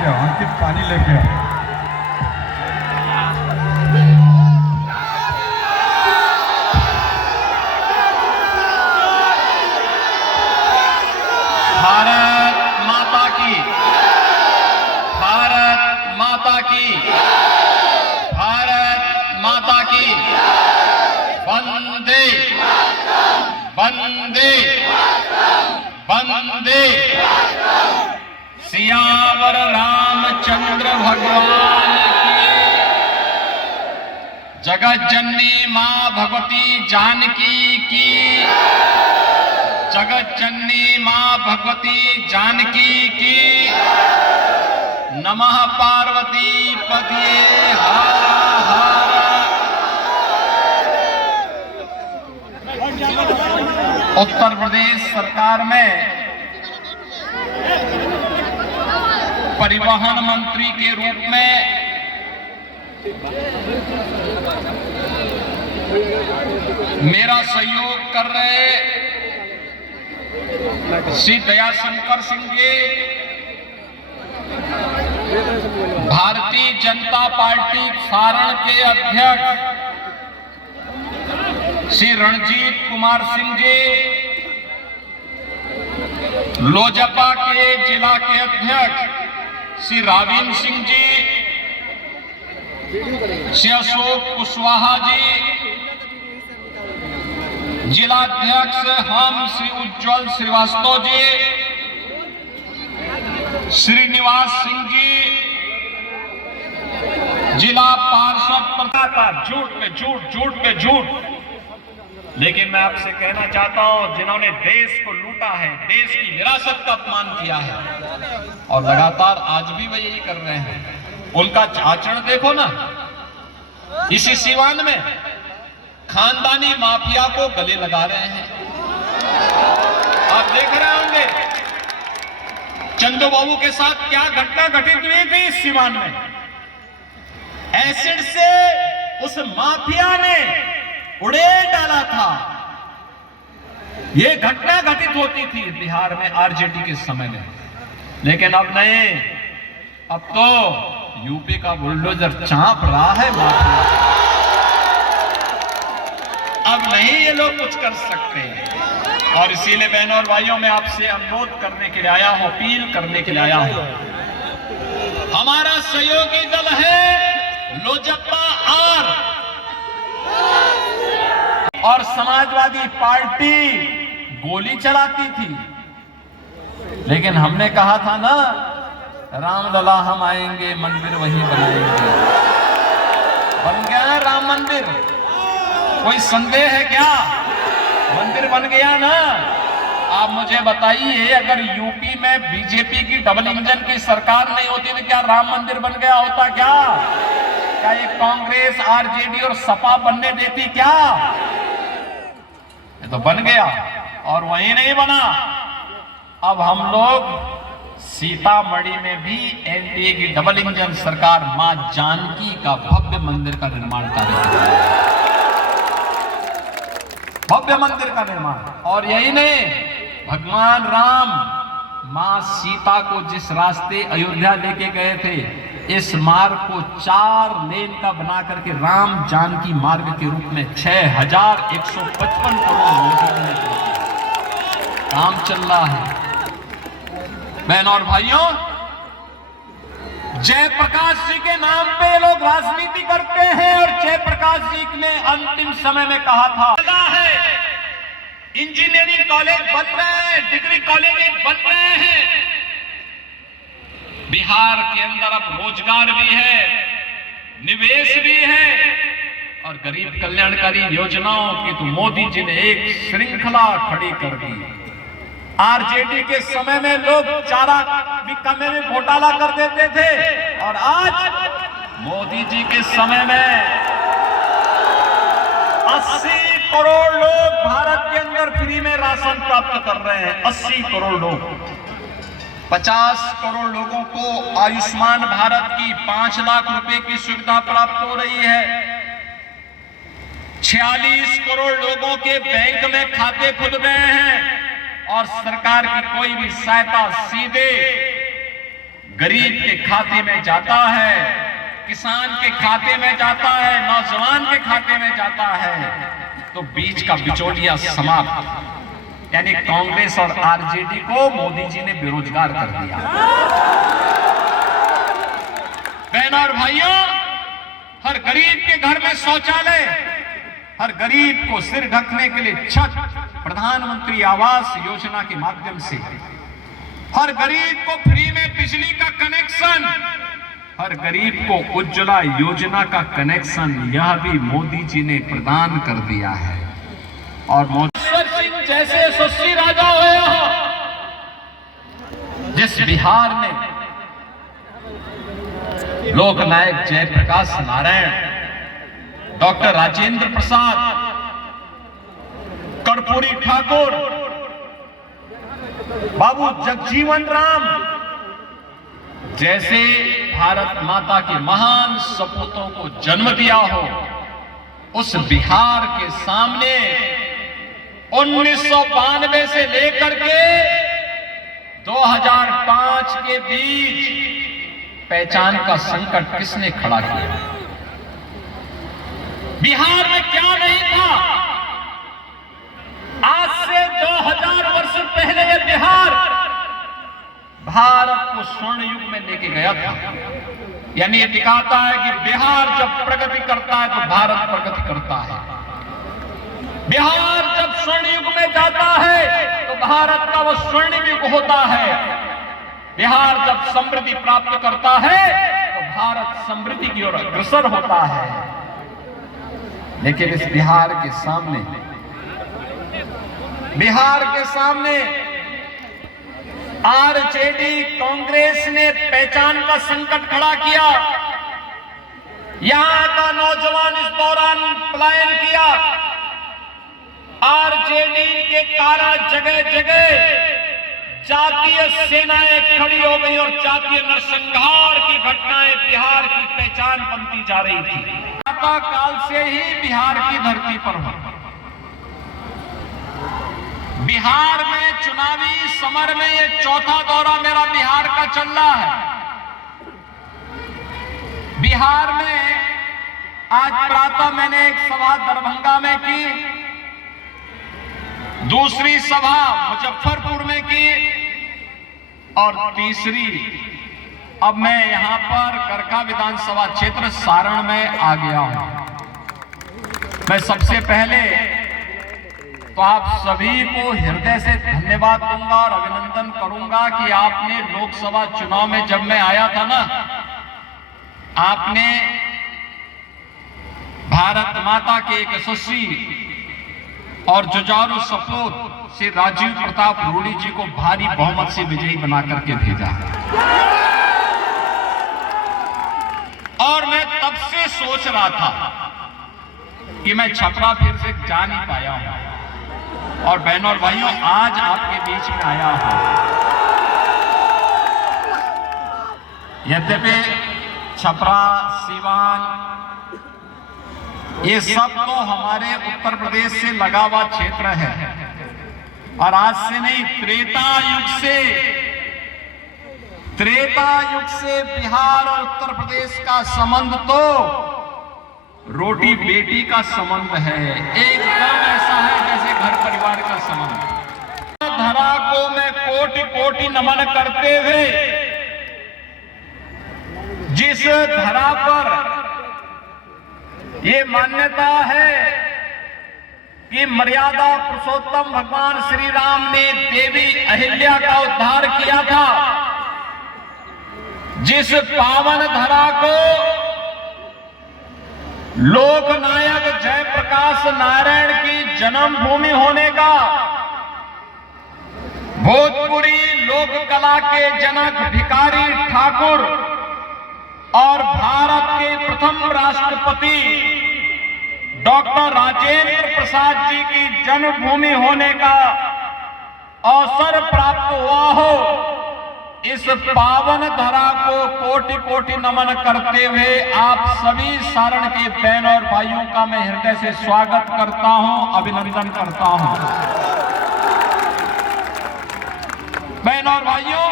लेके आओ, अंकित पानी लेके आओ। भारत माता की, भारत माता की, भारत माता की। वंदे वंदे वंदे। सियावर रामचंद्र भगवान की। जगत जननी मां भगवती जानकी की। जगत जननी मां भगवती जानकी की। नमः पार्वती पतिये हर हर। उत्तर प्रदेश सरकार में परिवहन मंत्री के रूप में मेरा सहयोग कर रहे श्री दयाशंकर सिंह जी, भारतीय जनता पार्टी सारण के अध्यक्ष श्री रणजीत कुमार सिंह जी, लोजपा के जिला के अध्यक्ष श्री रावीन सिंह जी, श्री अशोक कुशवाहा जी, जिलाध्यक्ष हम श्री उज्जवल श्रीवास्तव जी, श्रीनिवास सिंह जी, जिला पार्षद प्रधान। झूठ पे झूठ, झूठ पे झूठ। लेकिन मैं आपसे कहना चाहता हूं, जिन्होंने देश को लूटा है, देश की विरासत का अपमान किया है और लगातार आज भी वह यही कर रहे हैं, उनका आचरण देखो ना। इसी सीवान में खानदानी माफिया को गले लगा रहे हैं, आप देख रहे होंगे। चंदू बाबू के साथ क्या घटना घटित हुई थी इस सीवान में। एसिड से उस माफिया ने उड़े डाला था। यह घटना घटित होती थी बिहार में आरजेडी के समय में, लेकिन अब नहीं। अब तो यूपी का बुलडोजर चांप रहा है माफिया। अब नहीं ये लोग कुछ कर सकते। और इसीलिए बहनों और भाइयों, मैं आपसे अनुरोध करने के लिए आया हूं, अपील करने के लिए आया हूं। हमारा सहयोगी दल है लोजपा और समाजवादी पार्टी गोली चलाती थी, लेकिन हमने कहा था ना, रामलला हम आएंगे, मंदिर वहीं बनाएंगे। बन गया राम मंदिर, कोई संदेह है क्या? मंदिर बन गया ना। आप मुझे बताइए, अगर यूपी में बीजेपी की डबल इंजन की सरकार नहीं होती तो क्या राम मंदिर बन गया होता? क्या ये कांग्रेस, आरजेडी और सपा बनने देती क्या? ये तो बन गया। और वहीं नहीं बना, अब हम लोग सीतामढ़ी में भी एनडीए की डबल इंजन सरकार मां जानकी का भव्य मंदिर का निर्माण कर रही है। भव्य मंदिर का निर्माण। और यही नहीं, भगवान राम मां सीता को जिस रास्ते अयोध्या लेके गए थे, इस मार्ग को 4 लेन का बना करके राम जानकी मार्ग के रूप में 6155 करोड़ मोदी ने काम चल रहा है। बहनों और भाइयों, जयप्रकाश जी के नाम पे लोग राजनीति करते हैं और जयप्रकाश जी ने अंतिम समय में कहा था है इंजीनियरिंग कॉलेज बन रहे हैं, डिग्री कॉलेज बन रहे हैं। बिहार के अंदर अब रोजगार भी है, निवेश भी है और गरीब कल्याणकारी योजनाओं की तो मोदी जी ने एक श्रृंखला खड़ी कर दी। आरजेडी के समय में लोग चारा बिक्कमे में घोटाला कर देते थे और आज मोदी जी के समय में 80 करोड़ लोग भारत के अंदर फ्री में राशन प्राप्त कर रहे हैं। 80 करोड़ लोग, 50 करोड़ लोगों को आयुष्मान भारत की 5 लाख रुपए की सुविधा प्राप्त हो रही है। 46 करोड़ लोगों के बैंक में खाते खुल गए हैं और सरकार की कोई भी सहायता सीधे गरीब के खाते में जाता है, किसान के खाते में जाता है, नौजवान के खाते में जाता है, तो बीच का बिचौलिया समाप्त। यानी कांग्रेस और आरजेडी को मोदी जी ने बेरोजगार कर दिया। बहनों और भाइयों, हर गरीब के घर में शौचालय, हर गरीब को सिर ढकने के लिए छत, प्रधानमंत्री आवास योजना के माध्यम से हर गरीब को फ्री में बिजली का कनेक्शन, हर गरीब को उज्ज्वला योजना का कनेक्शन, यह भी मोदी जी ने प्रदान कर दिया है। और मोदी सिंह जैसे यशस्वी राजा हुए हो, जिस बिहार ने लोकनायक जयप्रकाश नारायण, डॉक्टर राजेंद्र प्रसाद, कर्पूरी ठाकुर, बाबू जगजीवन राम जैसे भारत माता के महान सपूतों को जन्म दिया हो, उस बिहार के सामने 1992 से लेकर के 2005 के बीच पहचान का संकट किसने खड़ा किया? बिहार में क्या नहीं था? आज से 2000 वर्ष पहले यह बिहार भारत को स्वर्ण युग में लेके गया था। यानी ये दिखाता है कि बिहार जब प्रगति करता है तो भारत प्रगति करता है। बिहार जब स्वर्ण युग में जाता है तो भारत का वो स्वर्णिम युग होता है। बिहार जब समृद्धि प्राप्त करता है तो भारत समृद्धि की ओर अग्रसर होता है। लेकिन इस बिहार के सामने आरजेडी कांग्रेस ने पहचान का संकट खड़ा किया। यहां का नौजवान इस दौरान पलायन किया। आरजेडी के कारण जगह जगह जातीय सेनाएं खड़ी हो गई और जातीय नरसंहार की घटनाएं बिहार की पहचान बनती जा रही थी। काल से ही बिहार की धरती पर हो, बिहार में चुनावी समर में ये चौथा दौरा मेरा बिहार का चल रहा है। बिहार में आज प्रातः मैंने एक सभा दरभंगा में की, दूसरी सभा मुजफ्फरपुर में की और तीसरी अब मैं यहां पर करका विधानसभा क्षेत्र सारण में आ गया हूं। मैं सबसे पहले तो आप सभी को हृदय से धन्यवाद दूंगा और अभिनंदन करूंगा कि आपने लोकसभा चुनाव में जब मैं आया था ना, आपने भारत माता के एक यशस्वी और जुझारू सपूत से राजीव प्रताप रूडी जी को भारी बहुमत से विजयी बना करके भेजा। और मैं तब से सोच रहा था कि मैं छपरा फिर से जा नहीं पाया हूं और बहनों और भाइयों आज आपके बीच में आया हूं। यद्यपि छपरा, सिवान ये सब तो हमारे उत्तर प्रदेश से लगा हुआ क्षेत्र है और आज से नहीं, त्रेता युग से बिहार और उत्तर प्रदेश का संबंध तो रोटी बेटी का संबंध है। एकदम ऐसा है जैसे घर परिवार का संबंध। धरा को मैं कोटि कोटि नमन करते हुए, जिस धरा पर ये मान्यता है कि मर्यादा पुरुषोत्तम भगवान श्री राम ने देवी अहिल्या का उद्धार किया था, जिस पावन धरा को लोकनायक जयप्रकाश नारायण की जन्मभूमि होने का, भोजपुरी लोक कला के जनक भिखारी ठाकुर और भारत के प्रथम राष्ट्रपति डॉक्टर राजेंद्र प्रसाद जी की जन्मभूमि होने का अवसर प्राप्त हुआ हो, इस पावन धरा को कोटि कोटि नमन करते हुए आप सभी सारण के बहन और भाइयों का मैं हृदय से स्वागत करता हूं, अभिनंदन करता हूं। बहन और भाइयों,